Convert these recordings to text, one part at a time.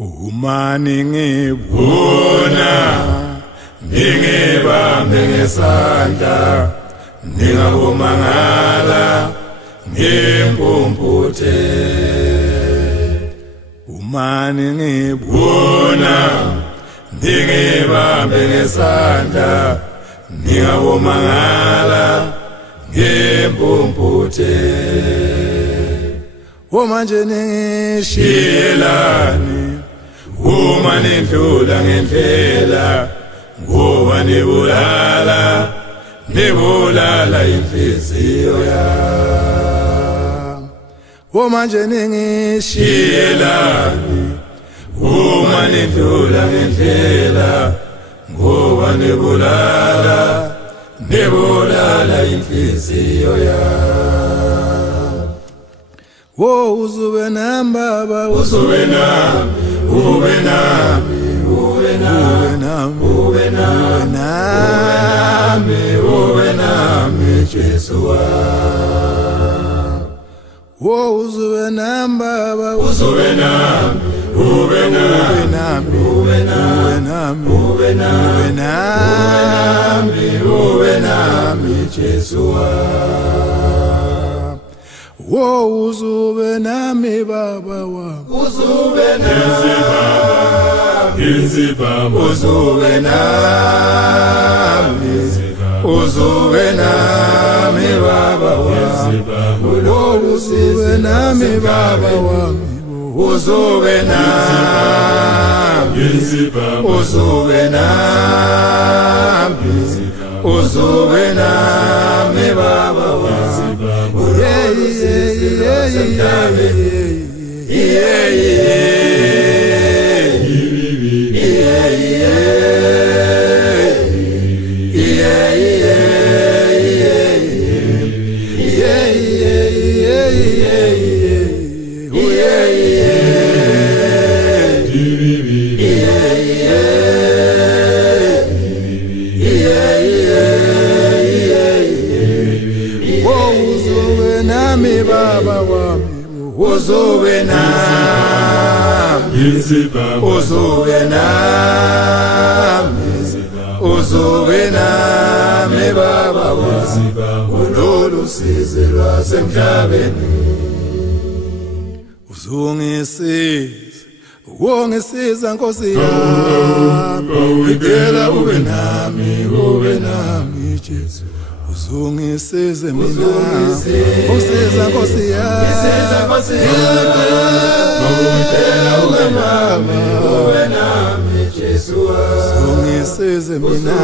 Umani ngibona ngibambe ngesandla ngingabomangala ngimpumputhe. Umani ngibona ngibambe ngesandla ngingabomangala ngimpumputhe. Manje ningishiyelani uma nidlula ngendlela ngoba nibulala inhliziyo yami. Manje ningishiyelani uma nidlula ngendlela ngoba nibulala inhliziyo yami. Uzube nami baba, uzube nami, ube nami, ube nami, ube nami, ube nami Jesu wami. Uzube nami baba, uzube nami, ube nami, ube nami, ube nami, ube nami Jesu wami. Uzube nami baba wami, uzube nami, uzube nami, uzube nami baba wami, uzube nami baba wami, uzube nami, uzube nami, uzube nami baba wami. Baba wami, uzube nami, uzube nami, uzube nami baba wami, ulolu size lwasemhlabeni. Ungisiza Nkosi yami, ngicela ube nami Jesu. Uzungisize mina, ungisiza Nkosi yami, ngicela ube nami Jesu wami. Uzungisize mina,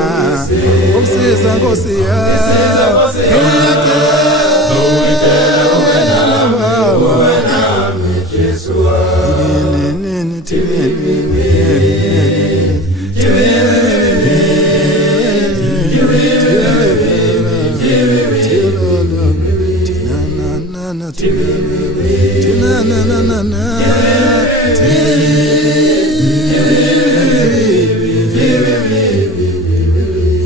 ungisiza Nkosi yami, ngicela ube nami Jesu wami.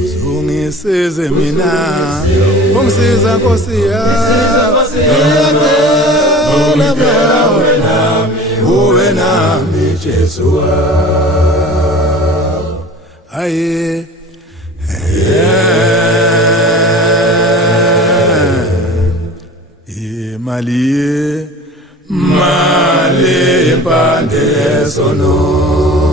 Uzungisize mina, ungisiza Nkosi yami, ube nami Jesu wami. Aye mali impande sono.